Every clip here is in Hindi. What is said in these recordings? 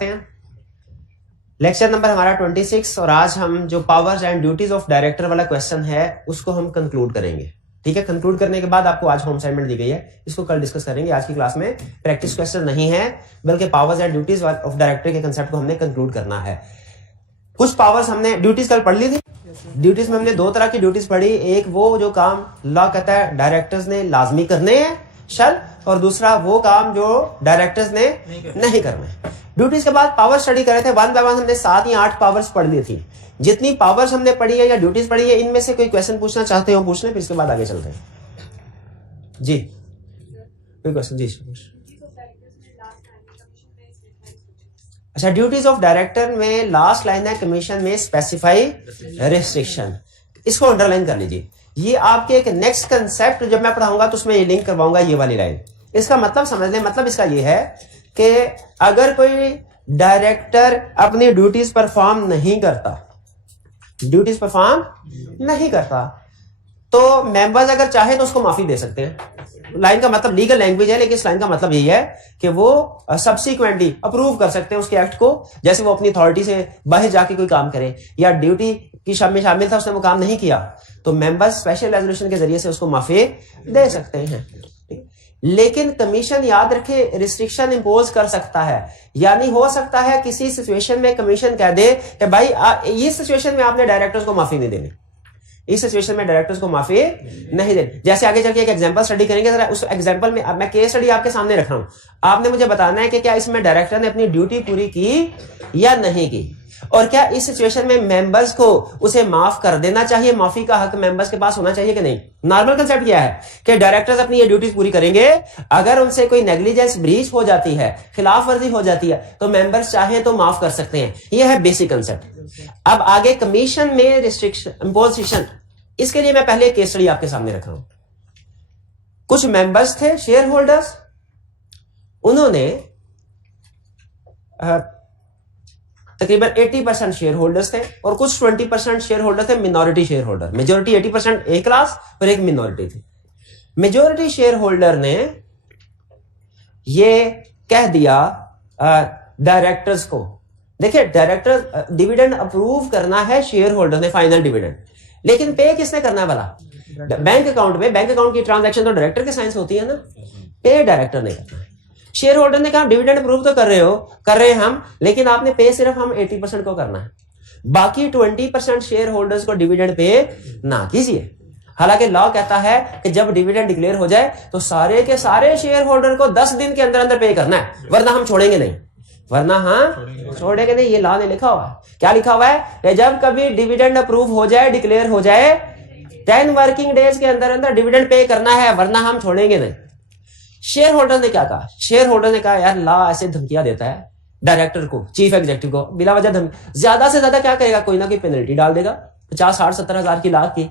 करते हैं। लेक्चर नंबर हमारा 26 और आज हम जो powers and duties of director वाला क्वेश्चन है उसको हम कंक्लूड करेंगे। ठीक है, कंक्लूड करने के बाद आपको आज होम असाइनमेंट दी गई है, इसको कल डिस्कस करेंगे। आज की क्लास में प्रैक्टिस क्वेश्चन नहीं है, बल्कि powers and duties of director के कंसेप्ट को हमने कंक्लूड करना है। कुछ पावर्स हमने ड्यूटीज कल पढ़ ली थी। ड्यूटीज में हमने दो तरह की ड्यूटीज पढ़ी, एक वो जो काम लॉ कहता है डायरेक्टर्स ने लाजमी करने हैं शल, और दूसरा वो काम जो डायरेक्टर्स ने नहीं करने। ड्यूटीज के बाद पावर स्टडी कर रहे थे, वन बाय वन हमने 7 या 8 पावर्स पढ़ ली थी। जितनी पावर्स हमने पढ़ी है या ड्यूटीज पढ़ी है, इनमें से कोई क्वेश्चन पूछना चाहते हो पूछ लें, फिर इसके बाद आगे चलते हैं। जी कोई क्वेश्चन? जी अच्छा, ड्यूटीज ऑफ डायरेक्टर में लास्ट लाइन है कमीशन में स्पेसिफाई रिस्ट्रिक्शन। इसको अंडरलाइन कर लीजिए। ये आपके एक नेक्स्ट कंसेप्ट जब मैं पढ़ाऊंगा तो उसमें ये लिंक करवाऊंगा, ये वाली लाइन। इसका मतलब समझ लें, मतलब इसका ये है कि अगर कोई डायरेक्टर अपनी ड्यूटीज परफॉर्म नहीं करता, तो मेंबर्स अगर चाहे तो उसको माफी दे सकते हैं। लाइन का मतलब लीगल लैंग्वेज है, लेकिन इस लाइन का मतलब यही है कि वो सब्सिक्वेंटली अप्रूव कर सकते हैं उसके एक्ट को, जैसे वो अपनी अथॉरिटी से बाहर जाके कोई काम करे या ड्यूटी की शामिल था, उसने वो काम नहीं किया, तो मेंबर्स स्पेशल रेजोल्यूशन के जरिए से उसको माफी दे सकते हैं। लेकिन कमीशन याद रखे रिस्ट्रिक्शन इंपोज कर सकता है, यानी हो सकता है किसी सिचुएशन में कमीशन कह दे कि भाई इस सिचुएशन में आपने डायरेक्टर्स को माफी नहीं देनी, इस सिचुएशन में डायरेक्टर्स को माफी नहीं देनी। जैसे आगे चल के एक एग्जांपल स्टडी करेंगे, जरा उस एग्जांपल में अब मैं केस स्टडी आपके सामने रख रहा हूं, आपने मुझे बताना है कि क्या इसमें डायरेक्टर ने अपनी ड्यूटी पूरी की या नहीं की, और क्या इस सिचुएशन में मेंबर्स को उसे माफ कर देना चाहिए, माफी का हक मेंबर्स के पास होना चाहिए कि नहीं। नॉर्मल कंसेप्ट क्या है कि डायरेक्टर्स अपनी ये ड्यूटीज पूरी करेंगे, अगर उनसे कोई नेग्लिजेंस ब्रीच हो जाती है, खिलाफ वर्जी हो जाती है, तो मेंबर्स चाहे तो माफ कर सकते हैं। यह है बेसिक कंसेप्ट। अब आगे कमीशन में रिस्ट्रिक्शन इंपोजिशन, इसके लिए मैं पहले एक केस स्टडी आपके सामने रख रहा हूं। कुछ मेंबर्स थे शेयर होल्डर्स, उन्होंने तकरीबन 80% शेयर होल्डर्स थे और कुछ 20% शेयर होल्डर थे मिनॉरिटी शेयर होल्डर। मेजोरिटी 80% एक क्लास और एक मिनॉरिटी थी। मेजोरिटी शेयर होल्डर ने ये कह दिया डायरेक्टर्स को, देखिए डायरेक्टर डिविडेंड अप्रूव करना है शेयर होल्डर ने, फाइनल डिविडेंड, लेकिन पे किसने करना है भला? बैंक अकाउंट में। बैंक अकाउंट की ट्रांजैक्शन तो डायरेक्टर के साइन से होती है ना, पे डायरेक्टर ने करना है। शेयर होल्डर ने कहा डिविडेंड अप्रूव तो कर रहे हैं हम, लेकिन आपने पे सिर्फ हम 80% को करना है, बाकी 20% शेयर होल्डर्स को डिविडेंड पे ना कीजिए। हालांकि लॉ कहता है कि जब डिविडेंड डिक्लेयर हो जाए तो सारे के सारे शेयर होल्डर को 10 दिन के अंदर अंदर पे करना है, वरना हम छोड़ेंगे नहीं, छोड़ेंगे नहीं। ये लॉ ने लिखा हुआ है। क्या लिखा हुआ है कि जब कभी डिविडेंड अप्रूव हो जाए, डिक्लेयर हो जाए, 10 वर्किंग डेज के अंदर अंदर डिविडेंड पे करना है, वरना हम छोड़ेंगे नहीं। शेयर होल्डर ने क्या कहा? शेयर होल्डर ने कहा यार लॉ ऐसे धमकियां देता है डायरेक्टर को, चीफ एग्जीक्यूटिव को, बिला वजह धमकी, ज्यादा से ज्यादा क्या करेगा, कोई ना कोई पेनल्टी डाल देगा, 50, 60, 70 हजार की, लाख की,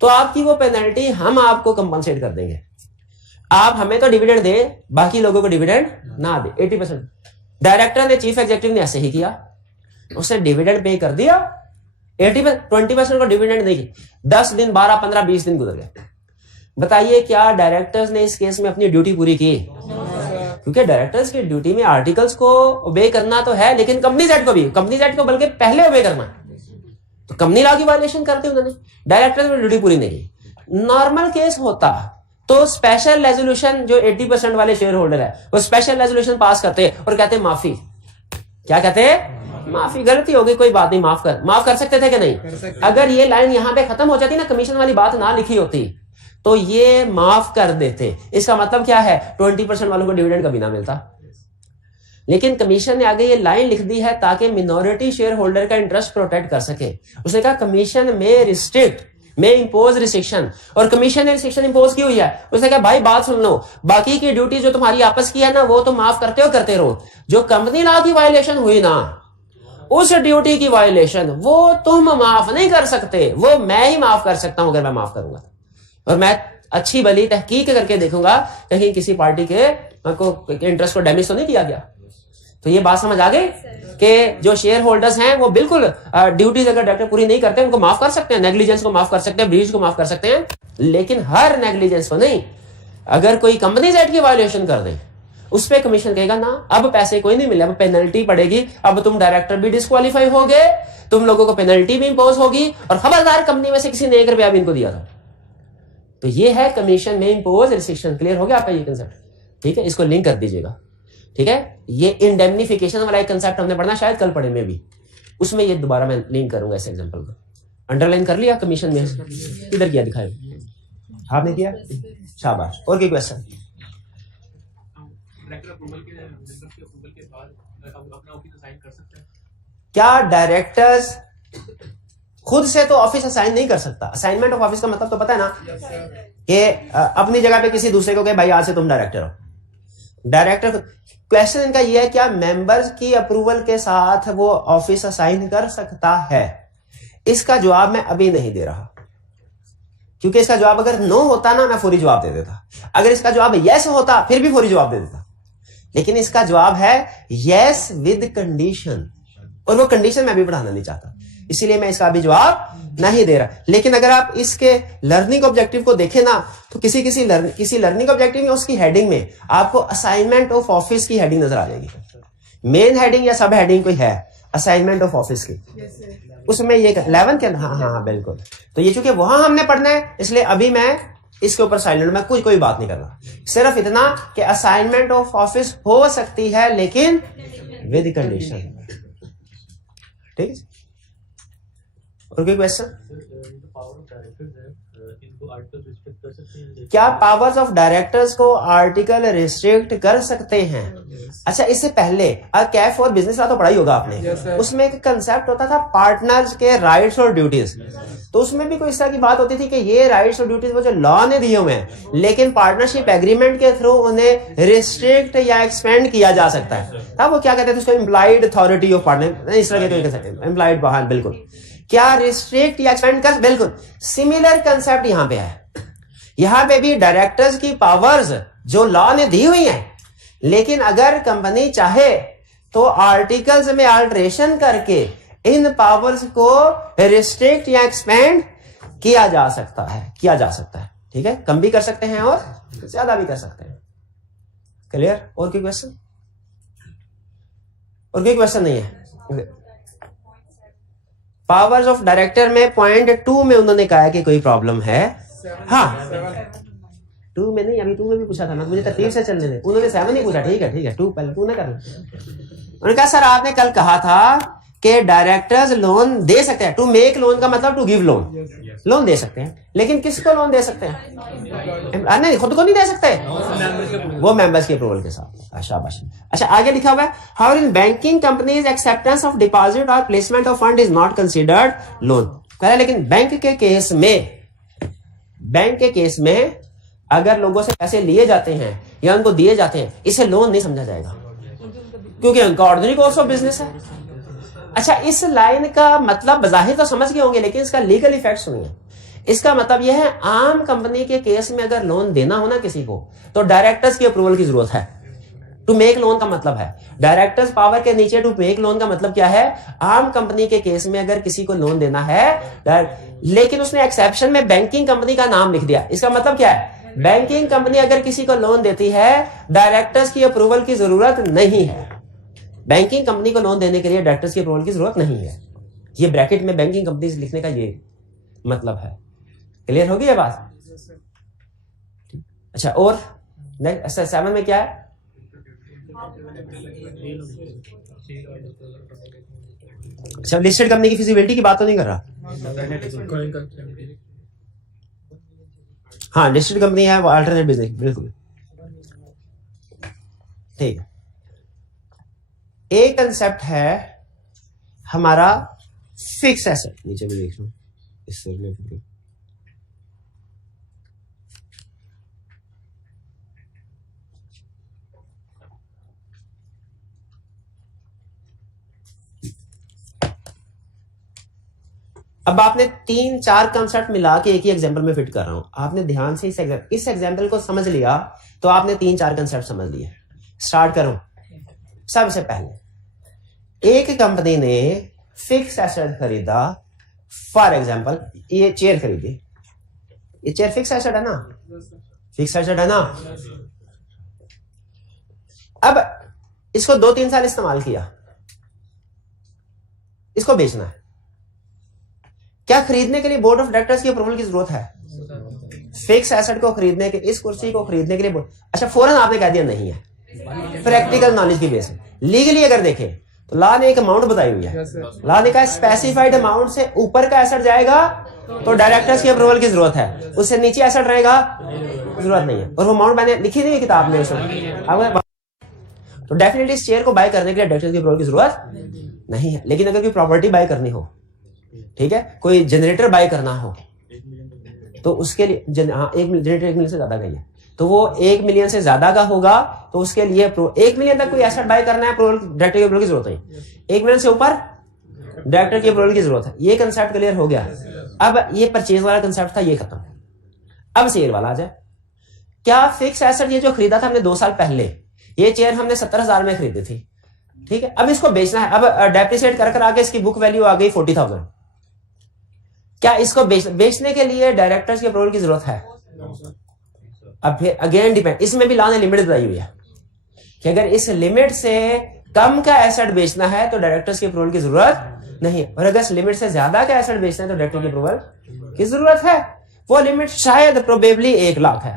तो आपकी वो पेनल्टी हम आपको कंपनसेट कर देंगे। आप हमें तो डिविडेंड दे, बाकी लोगों को डिविडेंड ना दे, 80%। डायरेक्टर ने, चीफ एग्जीक्यूटिव ने ऐसे ही किया, उसने डिविडेंड पे कर दिया, 80%, 20% को डिविडेंड नहीं की। 10 दिन, 12, 15, 20 दिन गुजर गए। बताइए क्या डायरेक्टर्स ने इस केस में अपनी ड्यूटी पूरी की? क्योंकि डायरेक्टर्स की ड्यूटी में आर्टिकल्स को ओबे करना तो है, लेकिन कंपनीज एक्ट को भी, कंपनीज एक्ट को बल्कि पहले ओबे करना, तो कंपनी लॉ की वायलेशन करते उन्होंने, डायरेक्टर्स ने ड्यूटी पूरी नहीं की। नॉर्मल केस होता तो स्पेशल रेजोल्यूशन, जो 80% वाले शेयर होल्डर है वो स्पेशल रेजोल्यूशन पास करते और कहते माफी। क्या कहते हैं? माफी, गलती हो गई, कोई बात नहीं, माफ कर सकते थे कि नहीं? अगर ये लाइन यहां पे खत्म हो जाती ना, कमीशन वाली बात ना लिखी होती, तो ये माफ कर देते। इसका मतलब क्या है? 20% वालों को डिविडेंड कभी ना मिलता। लेकिन कमीशन ने आगे ये लाइन लिख दी है ताकि मिनॉरिटी शेयर होल्डर का इंटरेस्ट प्रोटेक्ट कर सके। उसने कहा कमीशन में रिस्ट्रिक्ट, में इंपोज रिस्ट्रिक्शन, और कमीशन ने रिस्ट्रिक्शन इंपोज की हुई है। उसने कहा भाई बात सुन लो, बाकी की ड्यूटी जो तुम्हारी आपस की है ना, वो तो माफ करते रहो, जो कंपनी लॉ की वायलेशन हुई ना, उस ड्यूटी की वायलेशन वो तुम माफ नहीं कर सकते, वो मैं ही माफ कर सकता हूं अगर मैं माफ करूंगा, और मैं अच्छी भली तहकीक करके देखूंगा कहीं किसी पार्टी के इंटरेस्ट को डैमेज तो नहीं किया गया। तो ये बात समझ आ गई कि जो शेयर होल्डर्स हैं वो बिल्कुल ड्यूटीज अगर डायरेक्टर पूरी नहीं करते उनको माफ कर सकते हैं, नेग्लिजेंस को माफ कर सकते हैं, ब्रीच को माफ कर सकते हैं, लेकिन हर नेग्लिजेंस को नहीं। अगर कोई कंपनीज एक्ट की वायलेशन कर दे उस पे कमीशन कहेगा ना अब पैसे कोई नहीं मिले, अब पेनल्टी पड़ेगी, अब तुम डायरेक्टर भी डिस्क्वालीफाई हो गए, तुम लोगों को पेनल्टी भी इंपोज होगी और खबरदार कंपनी में से किसी ने 1 रुपया भी इनको दिया था। तो ये है कमीशन में इंपोज रिस्ट्रिक्शन। क्लियर हो गया आपका ये कंसेप्ट? ठीक है, इसको लिंक कर दीजिएगा। ठीक है, ये इंडेमनिफिकेशन वाला एक कंसेप्ट हमने पढ़ना, शायद कल पढ़े में भी, उसमें ये दोबारा मैं लिंक करूंगा इस एग्जांपल को। अंडरलाइन कर लिया कमीशन में? किधर किया दिखाए? आपने किया? शाबाश। और कोई क्वेश्चन? क्या डायरेक्टर्स खुद से तो ऑफिस असाइन नहीं कर सकता? असाइनमेंट ऑफ ऑफिस का मतलब तो पता है ना, कि अपनी जगह पे किसी दूसरे को कहे भाई आज से तुम डायरेक्टर हो। डायरेक्टर क्वेश्चन इनका ये है, क्या मेंबर्स की अप्रूवल के साथ वो ऑफिस असाइन कर सकता है? इसका जवाब मैं अभी नहीं दे रहा, क्योंकि इसका जवाब अगर नो होता ना मैं फौरी जवाब दे देता, अगर इसका जवाब यस होता फिर भी फौरी जवाब दे देता, लेकिन इसका जवाब है यस विद कंडीशन, और वो कंडीशन मैं अभी बढ़ाना नहीं चाहता, इसीलिए मैं इसका अभी जवाब नहीं दे रहा। लेकिन अगर आप इसके लर्निंग ऑब्जेक्टिव को देखें ना, तो किसी लर्निंग ऑब्जेक्टिव में उसकी हेडिंग में आपको असाइनमेंट ऑफ ऑफिस की हेडिंग नजर आ जाएगी। मेन हेडिंग या सब हेडिंग कोई है असाइनमेंट ऑफ ऑफिस की, उसमें ये 11 के हाँ बिल्कुल। तो ये चूंकि वहां हमने पढ़ना है, इसलिए अभी मैं इसके ऊपर साइलेंट, मैं कोई बात नहीं कर रहा, सिर्फ इतना कि असाइनमेंट ऑफ ऑफिस हो सकती है लेकिन विद कंडीशन। ठीक है, और कोई क्वेश्चन? क्या पावर्स ऑफ डायरेक्टर्स को आर्टिकल रिस्ट्रिक्ट कर सकते हैं? अच्छा, इससे पहले कैफ और बिजनेस का तो पढ़ा ही होगा आपने, उसमें एक कंसेप्ट होता था पार्टनर्स के राइट्स और ड्यूटीज। तो उसमें भी कोई इस तरह की बात होती थी कि ये राइट्स और ड्यूटीज वो जो लॉ ने दिए हुए हैं, लेकिन पार्टनरशिप एग्रीमेंट के थ्रू उन्हें रिस्ट्रिक्ट या एक्सपेंड किया जा सकता है। तब वो क्या कहते थे उसको, इम्प्लाइड अथॉरिटी ऑफ पार्टनर, इस तरह के इम्प्लाइड बहाल, बिल्कुल। क्या रिस्ट्रिक्ट या एक्सपेंड कर? बिल्कुल सिमिलर कंसेप्ट यहां पे है। यहां पे भी डायरेक्टर्स की पावर्स जो लॉ ने दी हुई हैं, लेकिन अगर कंपनी चाहे तो आर्टिकल्स में अल्टरेशन करके इन पावर्स को रिस्ट्रिक्ट या एक्सपेंड किया जा सकता है। ठीक है, कम भी कर सकते हैं और ज्यादा भी कर सकते हैं। क्लियर? और कोई क्वेश्चन? और कोई क्वेश्चन नहीं है? पावर्स ऑफ डायरेक्टर में पॉइंट 2 में उन्होंने कहा कि कोई प्रॉब्लम है। हाँ 2 में नहीं, अभी 2 में भी पूछा था ना, मुझे तरतीब से चलने दे। उन्होंने 7 ही पूछा, ठीक है 2 पहले 2 ना कर। उन्होंने कहा सर आपने कल कहा था कि डायरेक्टर्स लोन दे सकते हैं, टू मेक लोन का मतलब टू गिव लोन, लोन दे सकते हैं, लेकिन किसको लोन दे सकते हैं? नहीं, खुद को नहीं दे सकते, वो मेंबर्स के अप्रूवल के साथ। शाबाश। अच्छा, आगे लिखा हुआ है how in banking companies acceptance of deposit और placement of fund is not considered loan. कह रहा है लेकिन बैंक के केस में अगर लोगों से पैसे लिए जाते हैं या उनको दिए जाते हैं, इसे लोन नहीं समझा जाएगा, क्योंकि उनका ऑर्डिनरी कोर्स ऑफ बिजनेस है। अच्छा, इस लाइन का मतलब बज़ाहिर तो समझ गए होंगे, लेकिन इसका लीगल इफेक्ट सुनिए। इसका मतलब यह है आम कंपनी के केस में अगर लोन देना हो ना किसी को, तो डायरेक्टर्स की अप्रूवल की जरूरत है। टू मेक लोन का मतलब है डायरेक्टर्स पावर के नीचे टू मेक लोन का मतलब क्या है? आम कंपनी के केस में अगर किसी को लोन देना है, लेकिन उसने एक्सेप्शन में बैंकिंग कंपनी का नाम लिख दिया, इसका मतलब क्या है? बैंकिंग कंपनी अगर किसी को लोन देती है, डायरेक्टर्स की अप्रूवल की जरूरत नहीं है। बैंकिंग कंपनी को लोन देने के लिए डायरेक्टर्स की अप्रूवल की जरूरत नहीं है। ये ब्रैकेट में बैंकिंग कंपनी लिखने का ये मतलब है। क्लियर होगी ये बात? अच्छा, और नेक्स्ट 7 में क्या है? अच्छा, लिस्टेड कंपनी की फिजिबिलिटी की बात तो नहीं कर रहा। हाँ, लिस्टेड कंपनी है वो अल्टरनेट बिजनेस, बिल्कुल ठीक है। एक कंसेप्ट है हमारा फिक्स एसेट, नीचे भी देख लो इससे रिलेटेड। अब आपने 3-4 कंसेप्ट मिला के एक ही एग्जांपल में फिट कर रहा हूं। आपने ध्यान से इस एग्जांपल को समझ लिया तो आपने 3-4 कंसेप्ट समझ लिए। स्टार्ट करूं। सबसे पहले एक कंपनी ने फिक्स एसेट खरीदा, फॉर एग्जांपल ये चेयर खरीदी। ये चेयर फिक्स एसेट है ना? फिक्स एसेट है ना? अब इसको 2-3 साल इस्तेमाल किया, इसको बेचना है, क्या खरीदने के लिए बोर्ड ऑफ डायरेक्टर्स की अप्रूवल की जरूरत है? फिक्स एसेट को खरीदने के, इस कुर्सी को खरीदने के लिए अच्छा फौरन आपने कह दिया नहीं है, प्रैक्टिकल नॉलेज की बेस है। लीगली अगर देखें तो लॉ ने एक अमाउंट बताई हुई है, लॉ ने कहा स्पेसिफाइड अमाउंट से ऊपर का एसेट जाएगा तो डायरेक्टर्स की अप्रूवल की जरूरत है, उससे नीचे एसेट रहेगा जरूरत नहीं है। और वो अमाउंट मैंने लिखी नहीं है किताब में उसमें, तो डेफिनेटली इस शेयर को बाय करने के लिए डायरेक्टर्स की अप्रूवल की जरूरत नहीं है। लेकिन अगर कोई प्रॉपर्टी बाय करनी हो, ठीक है, कोई जनरेटर बाय करना हो तो उसके लिए एक जनरेटर 1 मिलियन से ज्यादा का ही है, तो वो 1 मिलियन से ज्यादा का होगा तो उसके लिए 1 मिलियन तक कोई एसेट बाय करना है, डायरेक्टर की अप्रूवल की जरूरत नहीं। 1 मिलियन से ऊपर डायरेक्टर की अप्रूवल की जरूरत है। ये कंसेप्ट क्लियर हो गया। अब ये परचेज वाला कंसेप्ट था, ये खत्म। अब सेल वाला आ जाए। क्या फिक्स एसेट ये जो खरीदा था हमने 2 साल पहले, ये चेयर हमने 70,000 में खरीदी थी, ठीक है, अब इसको बेचना है। अब डेप्रिसिएट कर आगे इसकी बुक वैल्यू आ गई 40,000। क्या इसको बेचने के लिए डायरेक्टर्स की अप्रूवल की जरूरत है? अब फिर अगेन डिपेंड, इसमें भी लॉ ने लिमिट बताई हुई है कि अगर इस लिमिट से कम का एसेट बेचना है तो डायरेक्टर्स की अप्रूवल की जरूरत नहीं, और अगर इस लिमिट से ज्यादा का एसेट बेचना है तो डायरेक्टर की अप्रूवल की जरूरत है। वो लिमिट शायद प्रोबेबली 1 लाख है,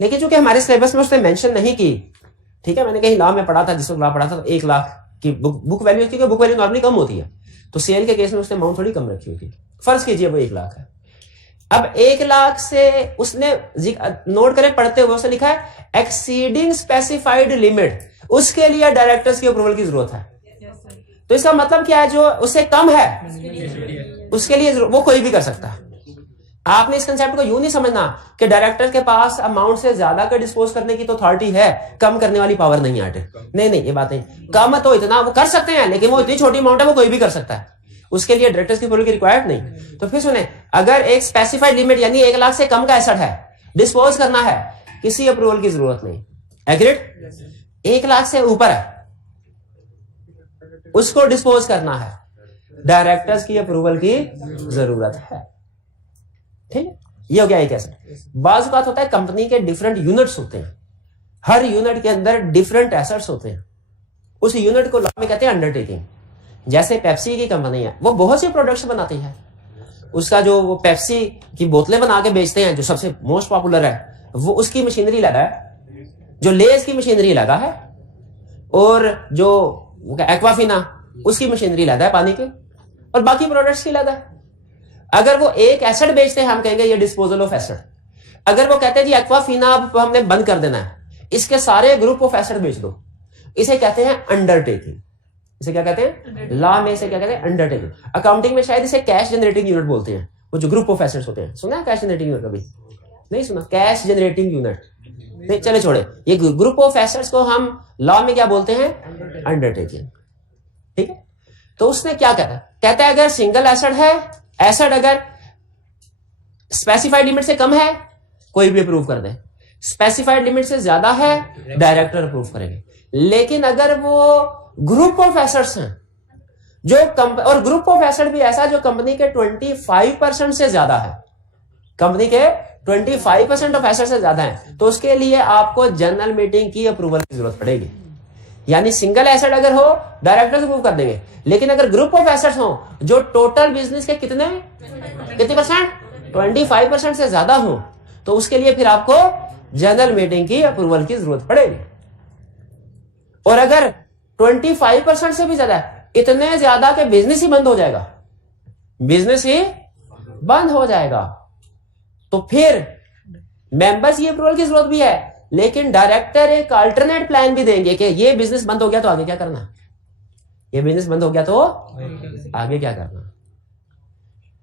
लेकिन चूंकि हमारे सिलेबस में उसने मेंशन नहीं की, ठीक है, मैंने कहीं लॉ में पढ़ा था, जिस वक्त लॉ पढ़ा था तो 1 लाख की बुक वैल्यू, क्योंकि बुक वैल्यू नॉर्मली कम होती है, तो सेल के केस में उसने अमाउंट थोड़ी कम रखी हुई थी। फर्ज कीजिए वो 1 लाख है। अब 1 लाख से उसने नोट करें पढ़ते हुए उसने लिखा है एक्सीडिंग स्पेसिफाइड लिमिट, उसके लिए डायरेक्टर्स की अप्रूवल की जरूरत है। तो इसका मतलब क्या है, जो उससे कम है उसके लिए वो कोई भी कर सकता है। आपने इस कंसेप्ट को यूं नहीं समझना कि डायरेक्टर के पास अमाउंट से ज्यादा का डिस्पोज करने की तो अथॉरिटी है, कम करने वाली पावर नहीं आटे। नहीं, ये बात नहीं। कम तो इतना वो कर सकते हैं, लेकिन वो इतनी छोटी अमाउंट है वो कोई भी कर सकता है, उसके लिए डायरेक्टर्स की अप्रूवल की रिक्वायर्ड नहीं। तो फिर सुने, अगर एक स्पेसिफाइड लिमिट यानी 1 लाख से कम का एसेट है, डिस्पोज करना है, किसी अप्रूवल की जरूरत नहीं। एग्रीड? 1 लाख से ऊपर है, उसको डिस्पोज करना है, डायरेक्टर्स की अप्रूवल की जरूरत है। ठीक है, ये हो गया एक एसेट। बाज़ बात होता है कंपनी के डिफरेंट यूनिट्स होते हैं, हर यूनिट के अंदर डिफरेंट एसेट्स होते हैं, उस यूनिट को लॉ में कहते हैं अंडरटेकिंग। जैसे पेप्सी की कंपनी है, वो बहुत सी प्रोडक्ट्स बनाती है, उसका जो वो पेप्सी की बोतलें बना के बेचते हैं जो सबसे मोस्ट पॉपुलर है, वो उसकी मशीनरी लगा है, जो लेज की मशीनरी लगा है, और जो एक्वाफिना उसकी मशीनरी लगा है पानी के, और बाकी प्रोडक्ट्स की लगा है। अगर वो एक एसेट बेचते हैं हम कहेंगे ये डिस्पोजल ऑफ एसेट। अगर वो कहते हैं जी एक्वाफिना अब हमने बंद कर देना है, इसके सारे ग्रुप ऑफ एसेट बेच दो, इसे कहते हैं अंडरटेकिंग। इसे क्या कहते हैं? लॉ में इसे क्या कहते हैं? अंडरटेकिंग। अकाउंटिंग में शायद इसे कैश जनरेटिंग यूनिट बोलते हैं, वो जो ग्रुप ऑफ एसेट्स होते हैं। सुना है कैश जनरेटिंग यूनिट? कभी नहीं सुना? कैश जनरेटिंग यूनिट नहीं, चले छोड़े। ये ग्रुप ऑफ एसेट्स को हम लॉ में क्या बोलते हैं? अंडरटेकिंग। ठीक है, तो उसने क्या कहता है अगर सिंगल एसेट है, एसेट अगर स्पेसिफाइड लिमिट से कम है कोई भी अप्रूव कर दे, स्पेसिफाइड लिमिट से ज्यादा है डायरेक्टर अप्रूव करेंगे। लेकिन अगर वो ग्रुप ऑफ एसेट्स हैं जो और ग्रुप ऑफ एसेट भी ऐसा जो कंपनी के 25% से ज्यादा है, कंपनी के 25% ऑफ एसेट से ज्यादा है, तो उसके लिए आपको जनरल मीटिंग की अप्रूवल की जरूरत पड़ेगी। यानी सिंगल एसेट अगर हो डायरेक्टर्स अप्रूव कर देंगे, लेकिन अगर ग्रुप ऑफ एसेट्स हो जो टोटल बिजनेस के कितने परसेंट, 25% से ज्यादा हो, तो उसके लिए फिर आपको जनरल मीटिंग की अप्रूवल की जरूरत पड़ेगी। और अगर 25% से भी ज्यादा, इतने ज्यादा के बिजनेस ही बंद हो जाएगा, बिजनेस ही बंद हो जाएगा, तो फिर मेंबर्स की अप्रूवल की जरूरत भी है, लेकिन डायरेक्टर एक अल्टरनेट प्लान भी देंगे कि ये बिजनेस बंद हो गया तो आगे क्या करना है, ये बिजनेस बंद हो गया तो आगे क्या करना।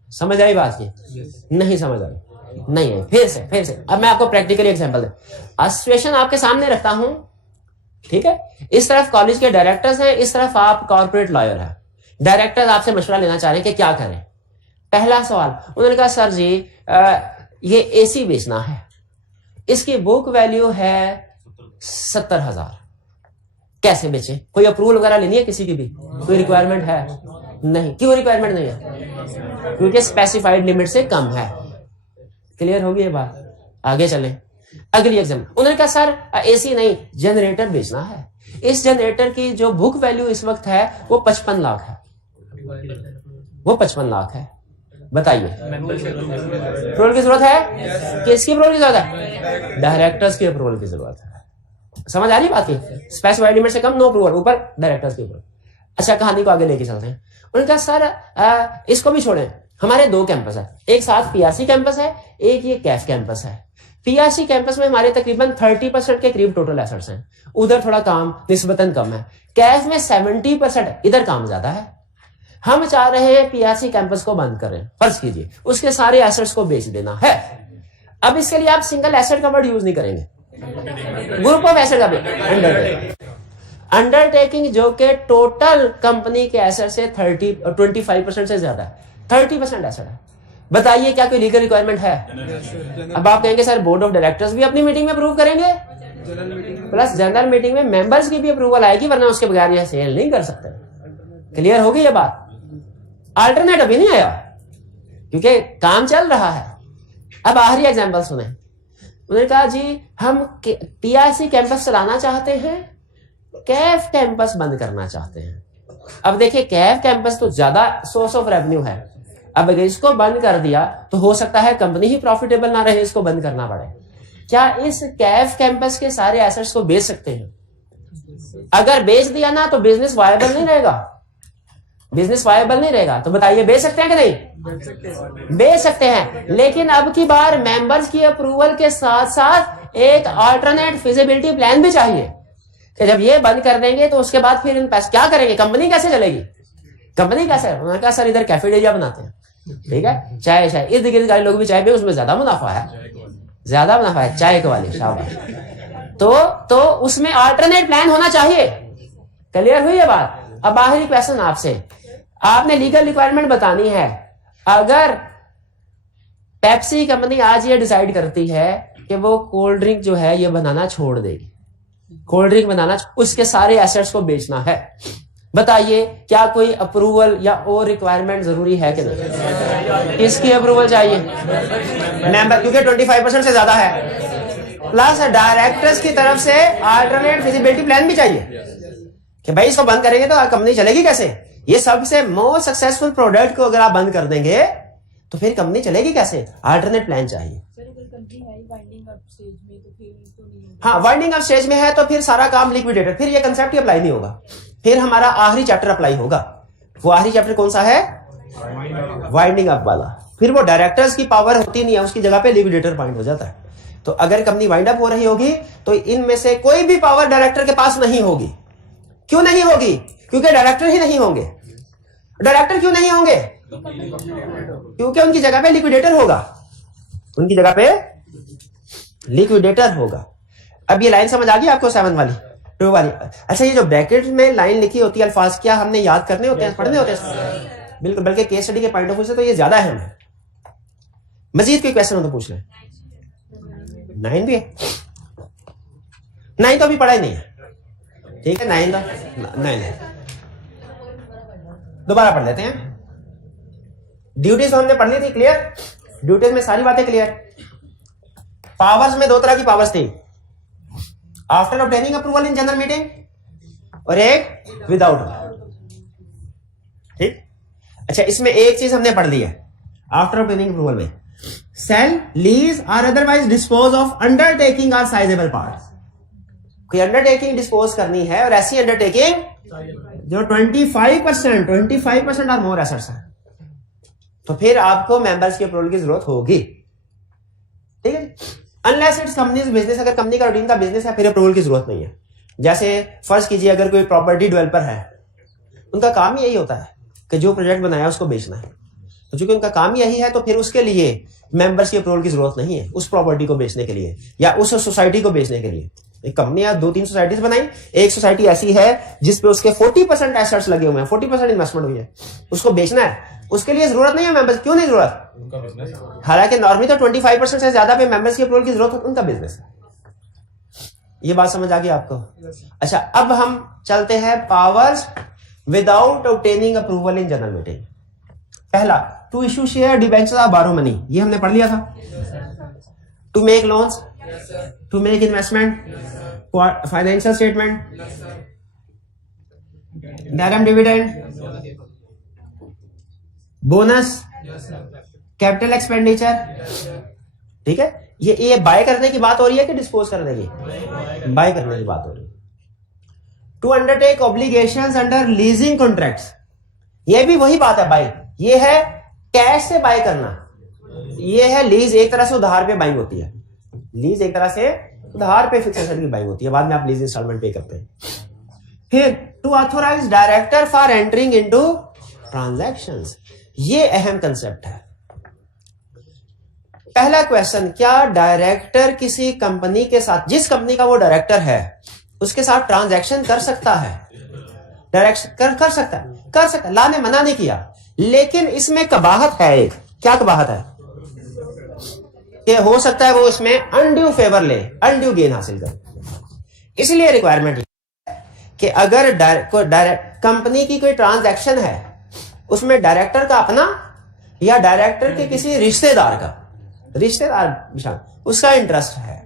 समझ आई बात? ये नहीं समझ आई? नहीं है। फिर से अब मैं आपको प्रैक्टिकली एग्जांपल दे, सिचुएशन आपके सामने रखता हूं, ठीक है। इस तरफ कॉलेज के डायरेक्टर्स हैं, इस तरफ आप कॉर्पोरेट लॉयर हैं। डायरेक्टर्स आपसे मशवरा लेना चाह रहे हैं कि क्या करें। पहला सवाल, उन्होंने कहा सर जी ये एसी बेचना है, इसकी बुक वैल्यू है 70,000, कैसे बेचें? कोई अप्रूवल वगैरह लेनी है किसी की भी? कोई रिक्वायरमेंट है? नहीं। क्यों रिक्वायरमेंट नहीं है? क्योंकि स्पेसिफाइड लिमिट से कम है। क्लियर होगी ये बात? आगे चलें। अगली एग्जाम, उन्होंने कहा सर एसी नहीं जनरेटर बेचना है, इस जनरेटर की जो बुक वैल्यू इस वक्त है वो 55 लाख है, वो 55 लाख है। बताइए अप्रूवल की जरूरत है? किसकी अप्रूवल की जरूरत है? डायरेक्टर्स की अप्रूवल की जरूरत है। समझ आ रही बात की? स्पेसिफाइड लिमिट से कम नो अप्रूवल, ऊपर डायरेक्टर्स की अप्रूवल। अच्छा, कहानी को आगे लेके चलते हैं। उन्होंने कहा सर इसको भी छोड़ें, हमारे 2 कैंपस है, एक साथ पीआरसी कैंपस है, एक ये कैफ कैंपस है। पीआरसी कैंपस में हमारे तकरीबन 30% के करीब टोटल एसेट्स हैं, उधर थोड़ा काम निस्बतन कम है। कैफ में 70%, इधर काम ज्यादा है। हम चाह रहे हैं पीआरसी कैंपस को बंद करें, फर्ज कीजिए उसके सारे एसेट्स को बेच देना है। अब इसके लिए आप सिंगल एसेट का वर्ड यूज नहीं करेंगे, ग्रुप ऑफ एसेट का अंडरटेकिंग जो कि टोटल कंपनी के एसेट से 25% से ज्यादा है, 30% एसेट है। बताइए क्या कोई लीगल रिक्वायरमेंट है? अब आप कहेंगे सर बोर्ड ऑफ डायरेक्टर्स भी अपनी मीटिंग में अप्रूव करेंगे, प्लस जनरल मीटिंग में मेंबर्स की भी अप्रूवल आएगी, वरना उसके बगैर यह सेल नहीं कर सकते। क्लियर होगी ये बात? अल्टरनेट अभी नहीं आया क्योंकि काम चल रहा है। अब आखिरी एग्जांपल सुने। उन्होंने कहा जी हम पीआरसी कैंपस चलाना चाहते हैं, कैफ कैंपस बंद करना चाहते हैं। अब देखिए कैफ कैंपस तो ज्यादा सोर्स ऑफ रेवेन्यू है, अब अगर इसको बंद कर दिया तो हो सकता है कंपनी ही प्रॉफिटेबल ना रहे, इसको बंद करना पड़े। क्या इस कैफ कैंपस के सारे एसेट्स को बेच सकते हैं? अगर बेच दिया ना तो बिजनेस वायबल नहीं रहेगा, बिजनेस वायबल नहीं रहेगा। तो बताइए बेच सकते हैं कि नहीं? बेच सकते हैं, लेकिन अब की बार मेंबर्स की अप्रूवल के साथ साथ एक अल्टरनेट फिजिबिलिटी प्लान भी चाहिए कि जब ये बंद कर देंगे तो उसके बाद फिर इन पैसे क्या करेंगे, कंपनी कैसे चलेगी, कंपनी कैसे? उन्होंने कहा सर इधर कैफेटेरिया बनाते हैं, ठीक है, चाय चाय इर्द गिर्द वाले लोग भी चाय पे, उसमें ज्यादा मुनाफा है, ज्यादा मुनाफा है चाय के वाले, शाबाश। तो उसमें अल्टरनेट प्लान होना चाहिए। क्लियर हुई ये बात? अब आखिरी क्वेश्चन आपसे, आपने लीगल रिक्वायरमेंट बतानी है। अगर पेप्सी कंपनी आज ये डिसाइड करती है कि वो कोल्ड ड्रिंक जो है ये बनाना छोड़ देगी, कोल्ड ड्रिंक बनाना, उसके सारे एसेट्स को बेचना है, बताइए क्या कोई अप्रूवल या और रिक्वायरमेंट जरूरी है कि नहीं? किसकी अप्रूवल चाहिए? मेंबर, क्योंकि 25% से ज्यादा है, प्लस डायरेक्टर्स की तरफ से अल्टरनेट फिजिबिलिटी प्लान भी चाहिए कि भाई इसको बंद करेंगे तो कंपनी चलेगी कैसे। ये सबसे मोस्ट सक्सेसफुल प्रोडक्ट को अगर आप बंद कर देंगे तो फिर कंपनी चलेगी कैसे? अल्टरनेट प्लान चाहिए। हाँ, वाइंडिंग अप स्टेज में है तो फिर सारा काम लिक्विडेटेड, फिर ये कंसेप्ट ही अप्लाई नहीं होगा, फिर हमारा आखिरी चैप्टर अप्लाई होगा। वो आखिरी चैप्टर कौन सा है? वाइंडिंग अप वाला। फिर वो डायरेक्टर्स की पावर होती नहीं है, उसकी जगह पे लिक्विडेटर पॉइंट हो जाता है। तो अगर कंपनी वाइंड अप हो रही होगी तो इनमें से कोई भी पावर डायरेक्टर के पास नहीं होगी। क्यों नहीं होगी? क्योंकि डायरेक्टर ही नहीं होंगे। डायरेक्टर क्यों नहीं होंगे? क्योंकि उनकी जगह पे लिक्विडेटर होगा, उनकी जगह पे लिक्विडेटर होगा। अब ये लाइन समझ आ गई आपको? 7 वाली 2 वाली। अच्छा, ये जो ब्रैकेट में लाइन लिखी होती है अल्फाज, क्या हमने याद करने होते हैं, पढ़ने होते हैं? बिल्कुल, बल्कि केस स्टडी के पॉइंट ऑफ व्यू से तो ये ज्यादा है हमें। मजीद कोई क्वेश्चन हो तो पूछ लें। 9 भी है? 9 तो अभी पढ़ा ही नहीं है, ठीक है। 9 दोबारा पढ़ लेते हैं। ड्यूटीज तो हमने पढ़ ली थी, क्लियर? ड्यूटीज में सारी बातें क्लियर। पावर्स में 2 तरह की पावर्स थी, after obtaining approval in general meeting और एक विदाउट, ठीक। अच्छा, इसमें एक चीज हमने पढ़ ली है आफ्टर ऑब्टेनिंग अप्रूवल में, सेल, लीज और otherwise dispose of undertaking are sizable parts. कोई अंडरटेकिंग डिस्पोज करनी है और ऐसी अंडरटेकिंग जो 25% और मोर एसेट्स है, तो फिर आपको मेंबर्स के अप्रूवल की जरूरत होगी, ठीक है। अनलेस इट्स कंपनीज बिजनेस, अगर कंपनी का रूटीन का बिजनेस है फिर अप्रूवल की जरूरत नहीं है। जैसे फर्ज कीजिए अगर कोई प्रॉपर्टी डेवलपर है, उनका काम यही होता है कि जो प्रोजेक्ट बनाया उसको बेचना है, तो चूंकि उनका काम यही है तो फिर उसके लिए मेंबर्स की अप्रूवल की जरूरत नहीं है उस प्रॉपर्टी को बेचने के लिए या उस सोसाइटी को बेचने के लिए। एक कंपनी आप 2-3 सोसाइटीज बनाई, एक सोसाइटी ऐसी है जिसपे उसके 40% एसेट्स लगे हुए हैं, 40% इन्वेस्टमेंट हुई है, उसको बेचना है, उसके लिए जरूरत नहीं है मेंबर्स। क्यों नहीं जरूरत? हालांकि नॉर्मली तो 25% से ज्यादा पे मेंबर्स की अप्रूवल की जरूरत है, उनका बिजनेस है। ये बात समझ आ गई आपको? अच्छा, अब हम चलते हैं powers without obtaining approval in general meeting. पहला, टू इशू शेयर, डिबेंचर और बारो मनी, ये हमने पढ़ लिया था। To make loans, to make investment, financial statement, direct dividend, bonus, capital expenditure. ठीक है, ये बाय करने की बात हो रही है कि डिस्पोज करने की? बाय करने की बात हो रही है। To undertake obligations under leasing contracts, ये भी वही बात है बाय। ये है कैश से बाय करना, ये है लीज। एक तरह से उधार पे बाइंग होती है। लीज एक तरह से उधार पे फिक्स एसेट की बाइंग होती है, बाद में आप लीज इंस्टॉलमेंट पे करते हैं। फिर to authorize director for entering into transactions, ये अहम कंसेप्ट है। पहला क्वेश्चन, क्या डायरेक्टर किसी कंपनी के साथ, जिस कंपनी का वो डायरेक्टर है उसके साथ ट्रांजैक्शन कर सकता है? डायरेक्शन कर सकता है, कर सकता है, ला ने मना नहीं किया। लेकिन इसमें कबाहत है एक। क्या कबाहत है? कि हो सकता है वो इसमें अनड्यू फेवर ले, अनड्यू गेन हासिल करे। इसलिए रिक्वायरमेंट कि अगर कंपनी की कोई ट्रांजैक्शन है उसमें डायरेक्टर का अपना या डायरेक्टर के किसी रिश्तेदार का, उसका इंटरेस्ट है,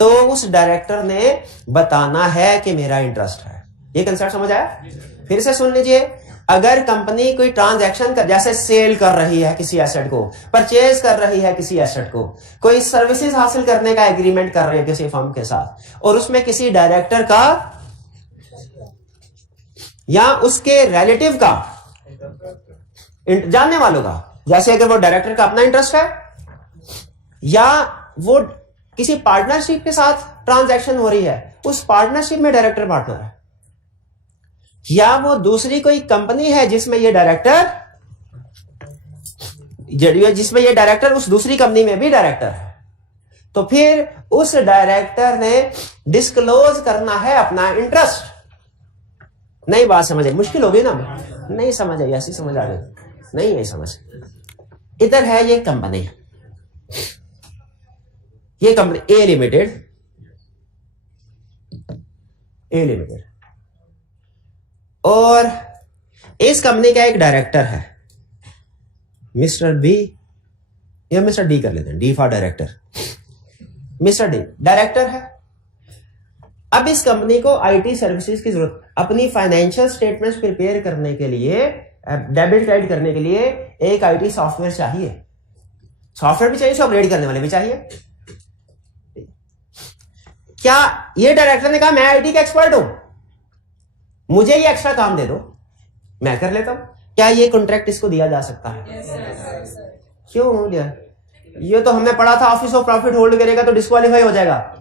तो उस डायरेक्टर ने बताना है कि मेरा इंटरेस्ट है। ये कंसेप्ट समझ आया? फिर से सुन लीजिए। अगर कंपनी कोई ट्रांजैक्शन कर, जैसे सेल कर रही है किसी एसेट को, परचेज कर रही है किसी एसेट को, कोई सर्विसेज हासिल करने का एग्रीमेंट कर रही है किसी फर्म के साथ, और उसमें किसी डायरेक्टर का या उसके रिलेटिव का, जानने वालों का, जैसे अगर वो डायरेक्टर का अपना इंटरेस्ट है या वो किसी पार्टनरशिप के साथ ट्रांजैक्शन हो रही है, उस पार्टनरशिप में डायरेक्टर पार्टनर है, या वो दूसरी कोई कंपनी है जिसमें ये डायरेक्टर उस दूसरी कंपनी में भी डायरेक्टर है, तो फिर उस डायरेक्टर ने डिस्क्लोज करना है अपना इंटरेस्ट। नहीं बात समझ आई? मुश्किल हो गई ना? नहीं समझ आई? ऐसी समझ आ गई? नहीं है समझ। इधर है ये कंपनी, ये कंपनी ए लिमिटेड, और इस कंपनी का एक डायरेक्टर है मिस्टर बी, या मिस्टर डी कर लेते हैं, D for director. Mister D director है। अब इस कंपनी को आईटी सर्विसेज की जरूरत, अपनी फाइनेंशियल स्टेटमेंट्स प्रिपेयर करने के लिए, डेबिट क्रेडिट करने के लिए एक आईटी सॉफ्टवेयर चाहिए। सॉफ्टवेयर भी चाहिए, उसको अपग्रेड करने वाले भी चाहिए। क्या ये डायरेक्टर ने कहा मैं आईटी का एक्सपर्ट हूं, मुझे ये एक्स्ट्रा काम दे दो, मैं कर लेता हूं? क्या ये कॉन्ट्रैक्ट इसको दिया जा सकता है? क्यों दिया? ये तो हमने पढ़ा था ऑफिस ऑफ प्रॉफिट होल्ड करेगा तो डिस्क्वालीफाई हो जाएगा।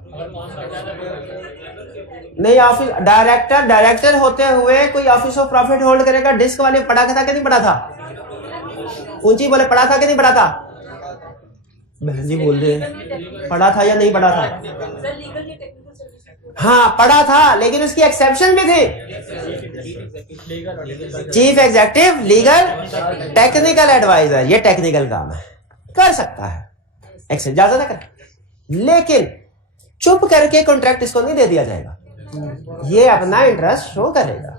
नहीं, ऑफिस डायरेक्टर होते हुए कोई ऑफिस ऑफ प्रॉफिट होल्ड करेगा, डिस्क्वालीफाई पढ़ा था कि नहीं पढ़ा था? ऊंची बोले, पढ़ा था कि नहीं पढ़ा था? बहन जी बोल रहे पढ़ा था या नहीं पढ़ा था? हाँ पढ़ा था, लेकिन उसकी एक्सेप्शन भी थी। Chief executive legal technical adviser, ये टेक्निकल काम है, कर सकता है, इजाजत है कर, लेकिन चुप करके कॉन्ट्रैक्ट इसको नहीं दे दिया जाएगा, ये अपना इंटरेस्ट शो करेगा।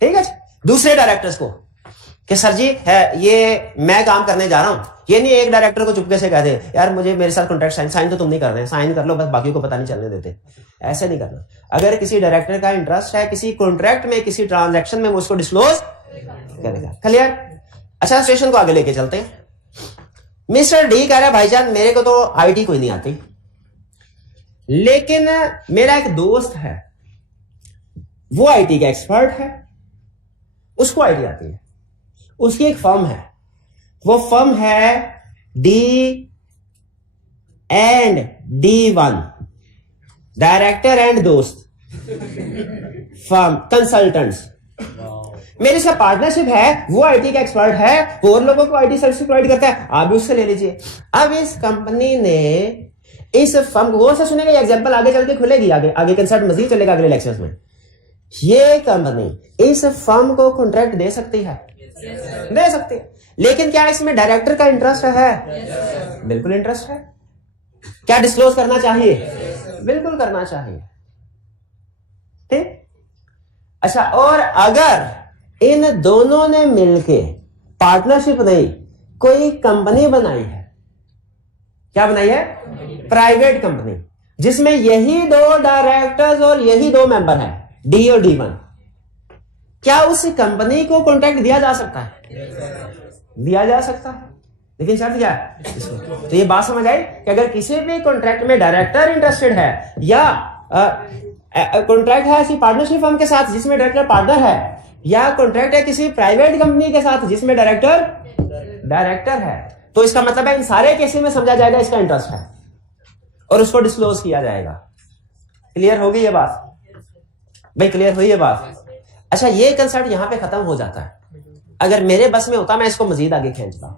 ठीक है, दूसरे डायरेक्टर्स को कि सर जी है ये मैं काम करने जा रहा हूं, ये नहीं एक डायरेक्टर को चुपके से कह दे यार मुझे मेरे साथ कॉन्ट्रैक्ट साइन तो तुम नहीं कर रहे, साइन कर लो बस, बाकी को पता नहीं चलने देते। ऐसे नहीं करना। अगर किसी डायरेक्टर का इंटरेस्ट है किसी कॉन्ट्रैक्ट में, किसी ट्रांजैक्शन में, वो उसको डिस्क्लोज करेगा। क्लियर? अच्छा, स्टेशन को आगे लेके चलते हैं। मिस्टर डी कह रहा है भाईजान मेरे को तो आईटी कोई नहीं आती, लेकिन मेरा एक दोस्त है वो आईटी का एक्सपर्ट है, उसको आईटी आती है, उसकी एक फर्म है, वो फर्म है D&D1, डायरेक्टर एंड दोस्त फर्म कंसल्टेंट्स। मेरे साथ पार्टनरशिप है, वो आईटी का एक्सपर्ट है, और लोगों को आईटी सर्विस प्रोवाइड करता है, आप भी उससे ले लीजिए। अब इस कंपनी ने इस फर्म को, गौर से सुनेगा, ये एग्जांपल आगे चल के खुलेगी, आगे कंसेप्ट मजीद चलेगा अगले लेक्चर्स में। ये कंपनी इस फर्म को कॉन्ट्रैक्ट दे सकती है, दे सकती है, लेकिन क्या इसमें डायरेक्टर का इंटरेस्ट है? बिल्कुल इंटरेस्ट है। क्या डिस्क्लोज करना चाहिए? बिल्कुल करना चाहिए। ठीक। अच्छा, और अगर इन दोनों ने मिलके पार्टनरशिप नहीं, कोई कंपनी बनाई है, क्या बनाई है? प्राइवेट कंपनी, जिसमें यही दो डायरेक्टर्स और यही दो मेंबर हैं, डी और D1, क्या उस कंपनी को कॉन्ट्रैक्ट दिया जा सकता है? दिया जा सकता है, लेकिन शर्त क्या है इसमें? तो ये बात समझ आई कि अगर किसी भी कॉन्ट्रैक्ट में डायरेक्टर इंटरेस्टेड है या कॉन्ट्रैक्ट है ऐसी पार्टनरशिप फर्म के साथ जिसमें डायरेक्टर पार्टनर है, या कॉन्ट्रैक्ट है किसी प्राइवेट कंपनी के साथ जिसमें डायरेक्टर है, तो इसका मतलब है इन सारे केसेस में समझा जाएगा इसका इंटरेस्ट है और उसको डिस्क्लोज किया जाएगा। क्लियर हो गई ये बात भाई? क्लियर हुई ये बात? अच्छा, ये कंसेप्ट यहां पे खत्म हो जाता है। अगर मेरे बस में होता मैं इसको मजीद आगे खींचता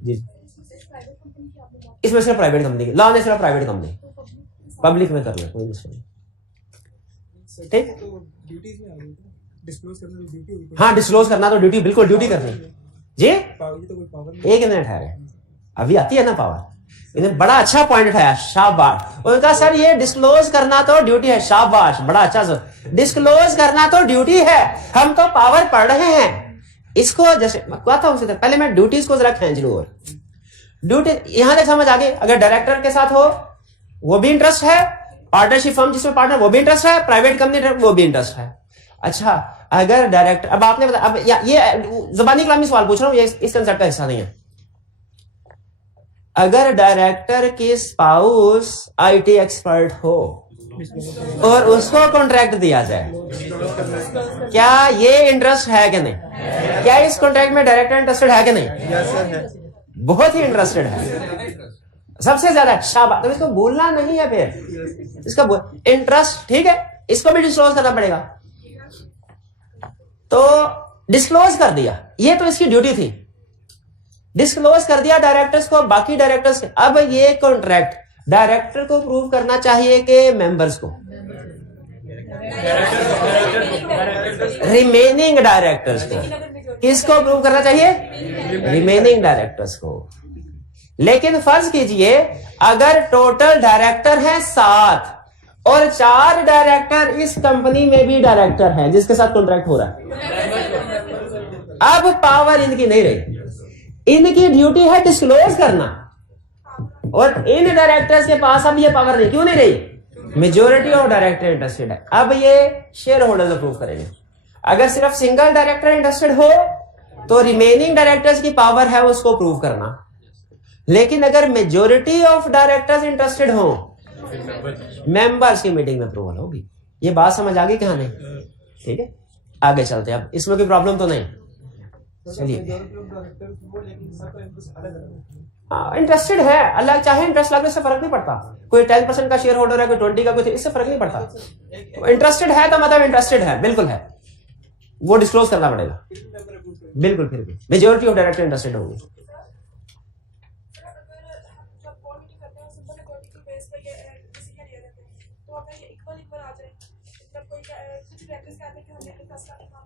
जी। इसमें सिर्फ प्राइवेट कंपनी, लॉ ने सिर्फ प्राइवेट कंपनी, पब्लिक में कर ले कोई मुश्किल नहीं। ठीक, हाँ डिस्क्लोज करना तो ड्यूटी, बिल्कुल ड्यूटी करनी जी। एक मिनट है, अभी आती है ना पावर। इन्हें बड़ा अच्छा पॉइंट उठाया, शाबाश। उनका सर ये डिस्क्लोज करना तो ड्यूटी है, शाबाश, बड़ा अच्छा सर। डिस्क्लोज करना तो ड्यूटी है, हम तो पावर पढ़ रहे हैं इसको। जैसे कहा था उनसे, पहले मैं ड्यूटीज को जरा खींच लूं। और ड्यूटी यहां तक समझ आ गई। अगर डायरेक्टर के साथ हो वो भी इंटरेस्ट है, पार्टनरशिप फर्म जिसमें पार्टनर वो भी इंटरेस्ट है, प्राइवेट कंपनी वो भी इंटरेस्ट है। अच्छा, अगर डायरेक्टर, अब आपने बताया, अब ये जुबानी कलामी सवाल पूछ रहा हूं, ये इस कंसेप्ट का हिस्सा नहीं है। अगर डायरेक्टर की स्पाउस आईटी एक्सपर्ट हो और उसको कॉन्ट्रैक्ट दिया जाए, क्या ये इंटरेस्ट है कि नहीं? क्या इस कॉन्ट्रैक्ट में डायरेक्टर इंटरेस्टेड है कि नहीं? बहुत ही इंटरेस्टेड है, सबसे ज्यादा। शाबाश। तो इसको भूलना नहीं है, फिर इसका इंटरेस्ट, ठीक है, इसको भी डिस्क्लोज करना पड़ेगा। तो डिस्क्लोज कर दिया, ये तो इसकी ड्यूटी थी, डिस्क्लोज कर दिया डायरेक्टर्स को, बाकी डायरेक्टर्स के। अब ये कॉन्ट्रैक्ट डायरेक्टर को प्रूव करना चाहिए कि मेंबर्स को, रिमेनिंग डायरेक्टर्स को। किसको प्रूव करना चाहिए? रिमेनिंग डायरेक्टर्स को। लेकिन फर्ज कीजिए अगर टोटल डायरेक्टर हैं 7 और 4 डायरेक्टर इस कंपनी में भी डायरेक्टर हैं जिसके साथ कॉन्ट्रैक्ट हो रहा है, अब पावर इनकी नहीं रही। इनकी ड्यूटी है डिस्क्लोज करना, और इन डायरेक्टर्स के पास अब ये पावर नहीं। क्यों नहीं रही? मेजॉरिटी ऑफ डायरेक्टर इंटरेस्टेड है। अब ये शेयर होल्डर्स अप्रूव करेंगे। अगर सिर्फ सिंगल डायरेक्टर इंटरेस्टेड हो तो रिमेनिंग डायरेक्टर्स की पावर है उसको प्रूव करना। लेकिन अगर मेजॉरिटी ऑफ डायरेक्टर्स इंटरेस्टेड हो, मेंबर्स की मीटिंग में अप्रूवल होगी। ये बात समझ आ गई कहां नहीं? ठीक है, आगे चलते हैं। अब इसमें कोई प्रॉब्लम तो नहीं? चलिए, इंटरेस्टेड है अलग, चाहे इंटरेस्ट लगे उससे फर्क नहीं पड़ता। कोई 10% का शेयर होल्डर है, कोई 20 का, कोई, इससे फर्क नहीं पड़ता। इंटरेस्टेड है तो मतलब इंटरेस्टेड है, बिल्कुल है, वो डिस्क्लोज करना पड़ेगा बिल्कुल। फिर भी मेजॉरिटी ऑफ डायरेक्टर इंटरेस्टेड होंगे।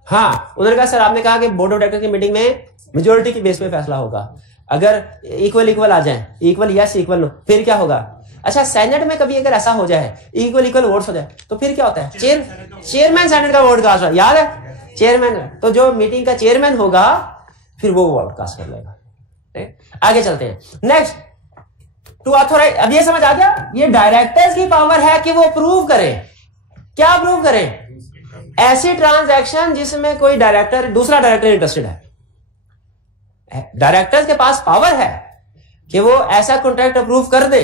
हाँ, उन्होंने कहा सर, आपने कहा कि बोर्ड ऑफ डायरेक्टर की मीटिंग में मेजॉरिटी की बेस पे फैसला होगा। अगर इक्वल आ जाए, इक्वल यस इक्वल नो, फिर क्या होगा? अच्छा, सेनेट में कभी अगर ऐसा हो जाए, इक्वल वोट्स हो जाए, तो फिर क्या होता है? चेयरमैन सेनेट का वोट कास्ट, याद है चेयरमैन, तो जो मीटिंग का चेयरमैन होगा फिर वो वोट कास्ट कर लेगा। आगे चलते हैं। Next, to authorize. अब ये समझ आ गया, ये डायरेक्टर्स की पावर है कि वो प्रूव करें। क्या प्रूव करें? ऐसी ट्रांजैक्शन जिसमें कोई डायरेक्टर, दूसरा डायरेक्टर इंटरेस्टेड है। डायरेक्टर्स के पास पावर है कि वो ऐसा कॉन्ट्रैक्ट अप्रूव कर दे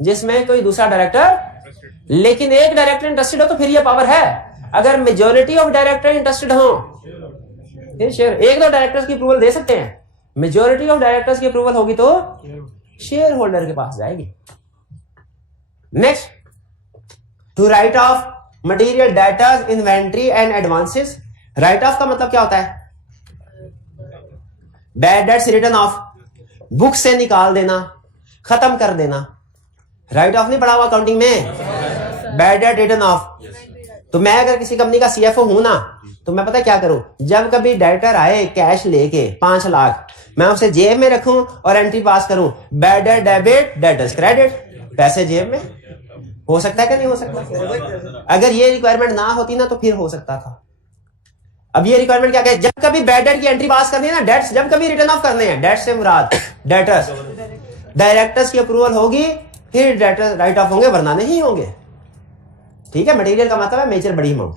जिसमें कोई दूसरा डायरेक्टर, लेकिन एक डायरेक्टर इंटरेस्टेड हो तो फिर ये पावर है। अगर मेजॉरिटी ऑफ डायरेक्टर इंटरेस्टेड हो, शेयर, एक दो डायरेक्टर्स की अप्रूवल दे सकते हैं, मेजॉरिटी ऑफ डायरेक्टर्स की अप्रूवल होगी तो शेयर होल्डर के पास जाएगी। Next, to write off material debtors, inventory and advances. Write off का मतलब क्या होता है? Bad debts written off, book से निकाल देना, खत्म कर देना। राइट ऑफ नहीं पढ़ा हुआ अकाउंटिंग में? Bad debt return of. तो मैं अगर किसी कंपनी का सीएफओ हूं ना, तो मैं पता क्या करूं, जब कभी डेटर आए कैश लेके 5 लाख, मैं उसे जेब में रखूं और एंट्री पास करूं, bad debt debit, debtors credit, पैसे जेब में। हो सकता है कि नहीं हो सकता? अगर ये रिक्वायरमेंट ना होती ना तो फिर हो सकता था। अब ये रिक्वायरमेंट क्या कहती है? जब कभी बैड डेट की एंट्री पास करनी है ना, डेट्स जब कभी रिटर्न ऑफ करने हैं, डेट्स से मुराद डेटर्स, डायरेक्टर्स की अप्रूवल होगी फिर डेटर्स राइट ऑफ होंगे, वरना नहीं होंगे। ठीक है, मटेरियल का मतलब है मेजर बड़ी अमाउंट।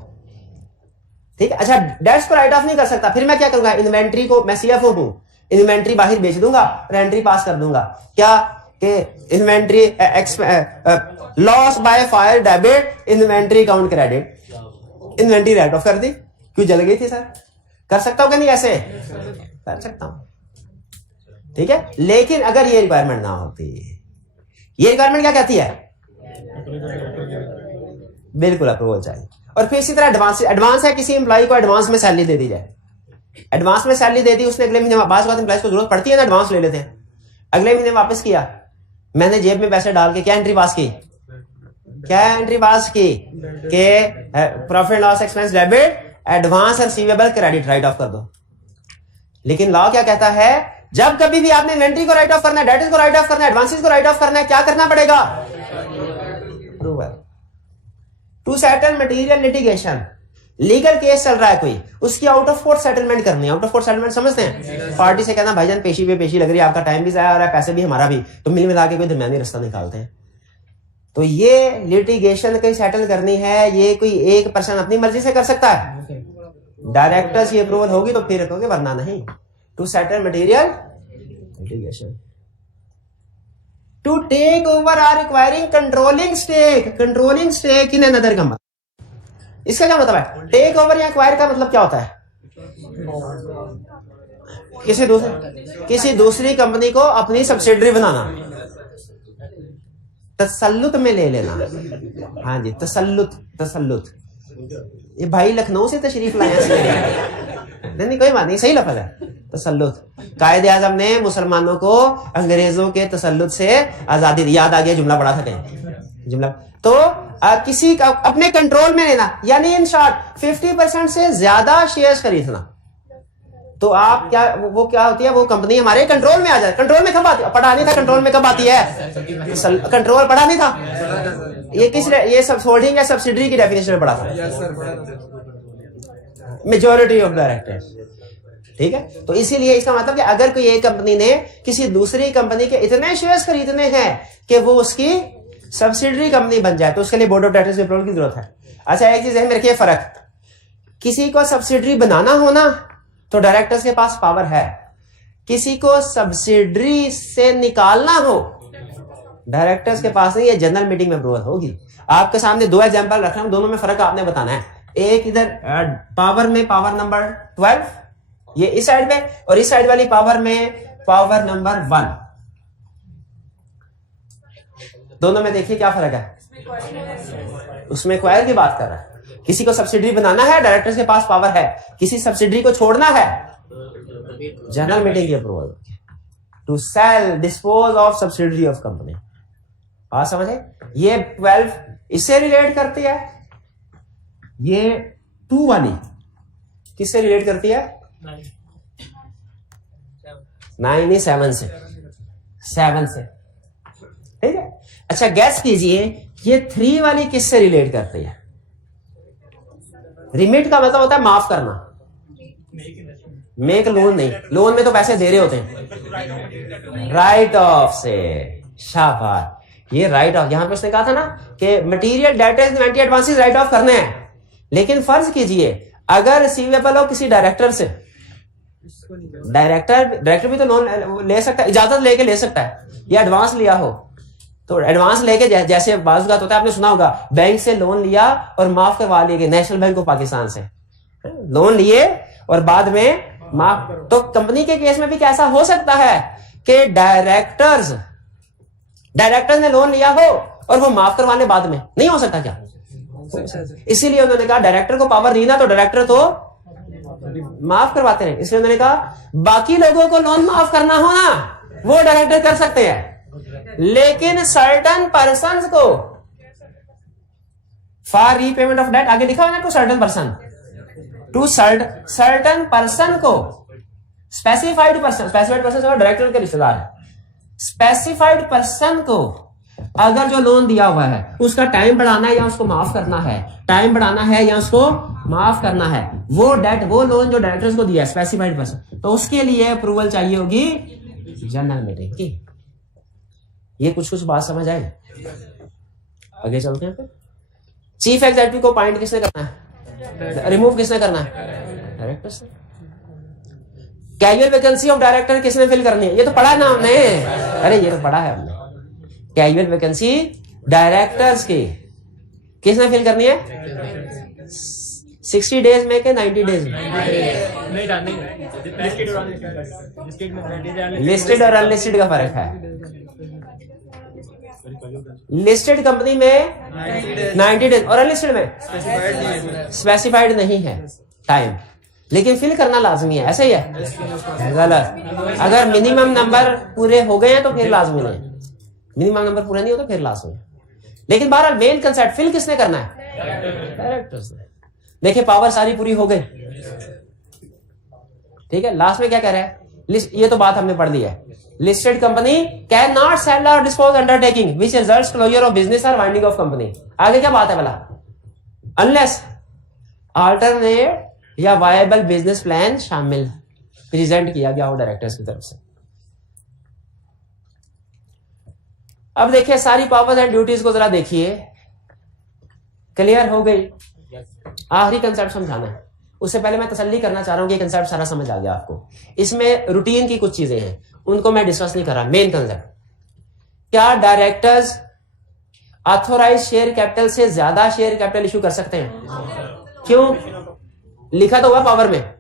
ठीक है। अच्छा, डेट्स को राइट ऑफ नहीं कर सकता, फिर मैं क्या करूंगा, इन्वेंट्री को, मैं सीएफओ हूं, इन्वेंट्री बाहर बेच दूंगा और एंट्री पास कर दूंगा क्या कि inventory loss by fire debit, inventory account credit, inventory right of कर दी, क्यों जल गई थी सर, कर सकता हूं क्या नहीं, ऐसे कर सकता हूं, ठीक है। लेकिन अगर ये रिक्वायरमेंट ना होती, ये रिक्वायरमेंट क्या कहती है, बिल्कुल अप्रूवल चाहिए। और फिर इसी तरह एडवांस है, किसी एम्प्लॉय को एडवांस में सैलरी दे दी जाए, एडवांस में सैलरी दे दी उसने, अगले महीने बाद एम्प्लॉय को जरूरत पड़ती है ना, एडवांस ले लेते हैं, अगले महीने वापस किया, मैंने जेब में पैसे डाल के क्या एंट्री पास की, क्या एंट्री पास की के profit loss expense debit, advance receivable credit right of कर दो। लेकिन लॉ क्या कहता है, जब कभी भी आपने इन्वेंट्री को राइट ऑफ करना है, डेट्स को राइट ऑफ करना है, एडवांसेस को राइट ऑफ करना है, क्या करना पड़ेगा, to settle material litigation, legal case चल रहा है कोई, उसकी आउट ऑफ कोर्ट सेटलमेंट करनी है। आउट ऑफ कोर्ट सेटलमेंट समझते हैं, पार्टी से कहना भाईजान पेशी पे पेशी लग रही है, आपका टाइम भी जाया हो रहा है, पैसे भी हमारा भी, तो मिल मिला के कोई दरमियानी रास्ता निकालते हैं। तो ये लिटिगेशन कहीं सेटल करनी है, ये कोई एक पर्सन अपनी मर्जी से कर सकता है, डायरेक्टर्स की अप्रूवल होगी तो फिर रखोगे, वरना नहीं। To settle material litigation, to take over or requiring controlling stake in another company. इसका क्या मतलब है, टेक ओवर या एक्वायर का मतलब क्या होता है, किसी दूसरी कंपनी को अपनी सब्सिडरी बनाना, तसल्लुत में ले लेना, हाँ जी, तसल्लुत। ये भाई लखनऊ से तशरीफ लाया, नहीं कोई बात नहीं, सही लफ्ज़ है, तसल्लुत। कायदे आज़म ने मुसलमानों को अंग्रेजों के तसल्लुत से आजादी दी, याद आ गया, जुमला पढ़ा था कहीं, जुमला। तो किसी का अपने कंट्रोल में लेना, यानी इन शॉर्ट 50% से ज्यादा शेयर्स खरीदना। तो आप क्या, वो क्या होती है, वो कंपनी हमारे कंट्रोल में आ जाए। कंट्रोल में कब आती है, पढ़ा नहीं था कंट्रोल में कब आती है, कंट्रोल पढ़ा नहीं था, ये किस, ये सब होल्डिंग या सब्सिडरी की डेफिनेशन में पढ़ा था, मेजॉरिटी ऑफ डायरेक्टर्स, ठीक है। तो इसीलिए इसका मतलब कि अगर कोई एक कंपनी ने किसी दूसरी कंपनी के इतने शेयर्स खरीदने हैं कि वो उसकी सब्सिडरी कंपनी बन जाए, तो उसके लिए बोर्ड ऑफ डायरेक्टर्स के अप्रूवल की जरूरत है। अच्छा, एक चीज है मेरे रखिए फर्क, किसी को सब्सिडरी बनाना हो ना तो डायरेक्टर्स के पास पावर है, किसी को सब्सिडरी से निकालना हो डायरेक्टर्स के पास नहीं, ये जनरल मीटिंग में अप्रूवल होगी। आपके सामने दो एग्जांपल रख रहा हूं, दोनों में फर्क आपने बताना है। एक इधर पावर में पावर नंबर 12, ये इस साइड में, और इस साइड वाली पावर में पावर नंबर 1, दोनों में देखिए क्या फर्क है। उसमें एक्वायर की बात कर रहा है, किसी को सब्सिडरी बनाना है, डायरेक्टर्स के पास पावर है, किसी सब्सिडरी को छोड़ना है, जनरल मीटिंग की approval, to sell dispose of subsidiary of company. बात समझे, ये 12 इससे रिलेट करती है, ये 2 वाली किससे रिलेट करती है, 9 नहीं 7 से, 7 से, ठीक है। अच्छा गैस कीजिए, ये 3 वाली किससे रिलेट करती है, रिमिट का मतलब होता है माफ करना, मेक लोन नहीं, लोन में तो पैसे दे रहे होते हैं, राइट ऑफ से, शाबाश, ये राइट ऑफ, यहां पे उसने कहा था ना कि material debtors inventory advances write of करने हैं, लेकिन फर्ज कीजिए अगर रिसीवेबल हो किसी डायरेक्टर से, डायरेक्टर भी तो लोन ले सकता है, इजाजत लेके ले सकता है, या एडवांस लिया हो तो एडवांस लेके, जैसे बाज़ होता है, आपने सुना होगा, बैंक से लोन लिया और माफ करवा लिए, नेशनल बैंक ऑफ पाकिस्तान से लोन लिए और बाद में माफ। तो कंपनी के केस में भी कैसा हो सकता है कि डायरेक्टर्स ने लोन लिया हो और वो माफ करवाने बाद में, नहीं हो सकता क्या, इसीलिए उन्होंने कहा डायरेक्टर को पावर दी ना तो डायरेक्टर तो माफ करवाते रहे, इसलिए उन्होंने कहा बाकी लोगों को लोन माफ करना हो ना वो डायरेक्टर कर सकते हैं, लेकिन सर्टन पर्संस को फॉर रीपेमेंट ऑफ डेट, आगे लिखा हुआ ना, टू सर्टन पर्सन को, स्पेसिफाइड पर्सन डायरेक्टर के रिश्तेदार है, स्पेसिफाइड पर्सन को अगर जो लोन दिया हुआ है उसका टाइम बढ़ाना है या उसको माफ करना है, टाइम बढ़ाना है या उसको माफ करना है, वो लोन जो डायरेक्टर्स को दिया स्पेसिफाइड पर्सन, तो उसके लिए अप्रूवल चाहिए होगी जनरल मीटिंग की। ये कुछ बात समझ आए, आगे चलते हैं। चीफ एग्जीक्यूटिव को अपॉइंट किसने करना है, रिमूव किसने करना है? डायरेक्टर से। कैजुअल वैकेंसी ऑफ डायरेक्टर किसने फिल करनी है? ये तो पढ़ा है ना हमने, अरे ये तो पढ़ा है हमने। कैजुअल वैकेंसी डायरेक्टर्स की किसने फिल करनी है? 60 डेज में के 90 डेज में? लिस्टेड और अनलिस्टेड का फर्क है। लिस्टेड कंपनी में 90 डेज और अनलिस्टेड में स्पेसिफाइड नहीं है टाइम, लेकिन फिल करना लाजमी है। ऐसा ही है? गलत। अगर मिनिमम नंबर पूरे हो गए हैं तो फिर लाजमी नहीं, मिनिमम नंबर पूरे नहीं हो तो फिर लाजमी है। लेकिन बहरहाल मेन कंसेप्ट फिल किसने करना है? डायरेक्टर्स ने। देखिए पावर सारी पूरी हो गई, ठीक है। लास्ट में क्या कह रहा है? ये तो बात हमने पढ़ ली है। Listed company can not sell और dispose undertaking which results closure of business और वाइंडिंग ऑफ कंपनी। आगे क्या बात है भला? अनलेस अल्टरनेट या वायबल बिजनेस प्लान शामिल प्रेजेंट किया गया हो डायरेक्टर्स की तरफ से। अब देखिए सारी पावर्स एंड ड्यूटीज को जरा देखिए, क्लियर हो गई? आखिरी कंसेप्ट समझाना है, उससे पहले मैं तसल्ली करना चाह रहा हूं कि कंसेप्ट सारा समझ आ गया आपको। इसमें रूटीन की कुछ चीजें हैं, उनको मैं डिस्कस नहीं कर रहा। मेन कंसेप्ट, क्या डायरेक्टर्स ऑथोराइज शेयर कैपिटल से ज्यादा शेयर कैपिटल इशू कर सकते हैं? क्यों? लिखा तो हुआ पावर में,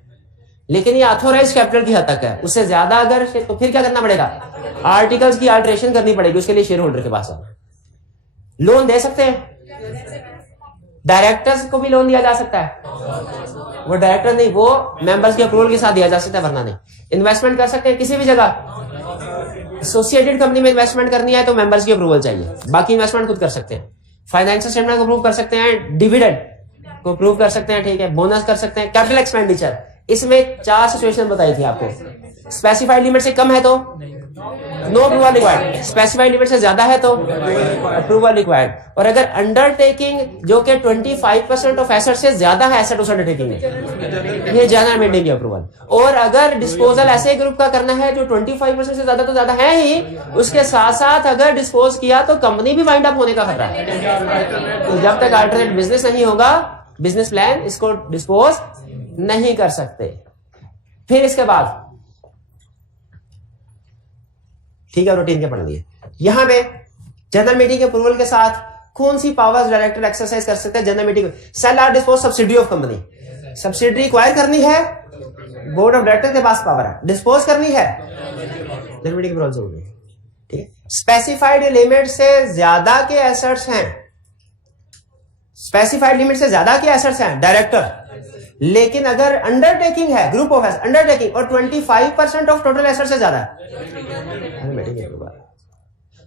लेकिन ये ऑथोराइज कैपिटल की हद तक है। उससे ज्यादा अगर तो फिर क्या करना पड़ेगा? आर्टिकल्स की अल्टरेशन करनी पड़ेगी, उसके लिए शेयर होल्डर के पास आना। लोन दे सकते हैं, डायरेक्टर्स को भी लोन दिया जा सकता है, वो डायरेक्टर नहीं, वो मेंबर्स के अप्रूवल के साथ दिया जा सकता है, वरना नहीं। इन्वेस्टमेंट कर सकते हैं किसी भी जगह, एसोसिएटेड कंपनी में इन्वेस्टमेंट करनी है तो मेंबर्स की अप्रूवल चाहिए, बाकी इन्वेस्टमेंट खुद कर सकते हैं। फाइनेंशियल स्टेटमेंट को अप्रूव कर सकते हैं, डिविडेंड को अप्रूव कर सकते हैं, ठीक है, बोनस कर सकते हैं, कैपिटल एक्सपेंडिचर। इसमें 4 सिचुएशन बताई थी आपको। स्पेसिफाइड लिमिट से कम है तो no approval required, specified limit से ज्यादा है तो अप्रूवल रिक्वायर्ड। और अगर अंडरटेकिंग जो कि 25% ऑफ एसेट से ज्यादा है, एसेट उस अंडरटेकिंग में, ये जनरल मीटिंग की अप्रूवल। और अगर डिस्पोजल ऐसे ग्रुप का करना है जो 25% से ज्यादा तो ज्यादा है ही, उसके साथ साथ अगर डिस्पोज किया तो कंपनी भी वाइंड अप होने का खतरा है। तो जब तक अल्टरनेट बिजनेस नहीं होगा, बिजनेस प्लान इसको डिस्पोज नहीं कर सकते। फिर इसके बाद ठीक है, रूटीन के पढ़ लिए। यहां पे जनरल मीटिंग के अप्रूवल के साथ कौन सी पावर्स डायरेक्टर एक्सरसाइज कर सकते हैं? जनरल मीटिंग सेल और dispose subsidy of company, subsidy acquire करनी है, बोर्ड ऑफ डायरेक्टर के पास पावर है। डिस्पोज करनी है, जनरल मीटिंग अप्रूवल जरूरी है, ठीक है। स्पेसिफाइड लिमिट से ज्यादा के एसेट्स हैं, स्पेसिफाइड लिमिट से ज्यादा के एसेट्स हैं डायरेक्टर, लेकिन अगर अंडरटेकिंग है, ग्रुप ऑफ एसेट अंडरटेकिंग और 25% ऑफ टोटल एसेट से ज्यादा,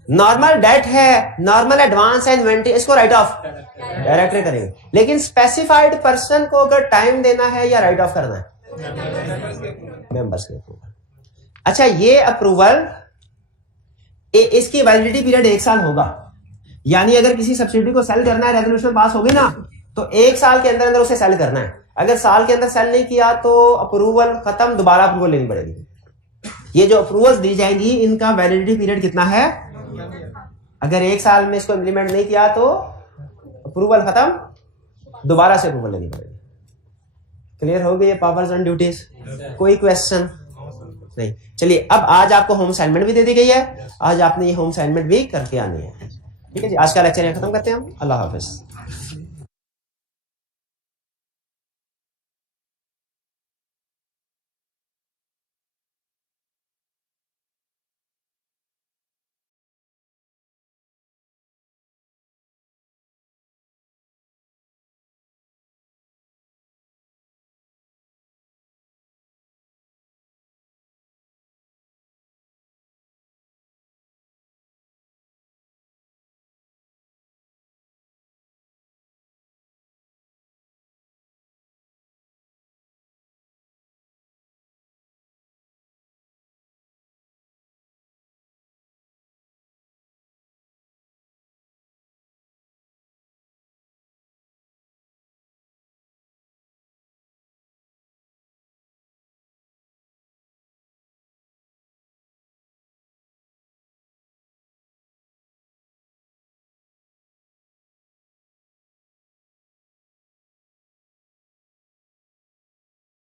नॉर्मल डेट है, नॉर्मल एडवांस है, इन्वेंटरी, इसको राइट ऑफ डायरेक्टर करेंगे। लेकिन स्पेसिफाइड पर्सन को अगर टाइम देना है या राइट ऑफ करना है, मेंबर्स के अप्रूवल। अच्छा, ये अप्रूवल इसकी वैलिडिटी पीरियड 1 साल होगा, यानी अगर किसी सब्सिडी को सेल करना है, रेजोल्यूशन पास होगी ना, तो 1 साल के अंदर अंदर उसे सेल करना है। अगर साल के अंदर सेल नहीं किया तो अप्रूवल खत्म, दोबारा अप्रूवल लेनी पड़ेगी। ये जो अप्रूवल्स दी जाएंगी इनका वैलिडिटी पीरियड कितना है? अगर 1 साल में इसको इंप्लीमेंट नहीं किया तो अप्रूवल खत्म, दोबारा से अप्रूवल लेनी पड़ेगी। क्लियर हो गई ये पावर्स एंड ड्यूटीज? कोई क्वेश्चन नहीं? चलिए, अब आज आपको होम असाइनमेंट भी दे दी गई है, आज आपने ये होम असाइनमेंट भी करके आनी है, ठीक है जी। आज का लेक्चर यहाँ खत्म करते हैं हम। अल्लाह हाफिज।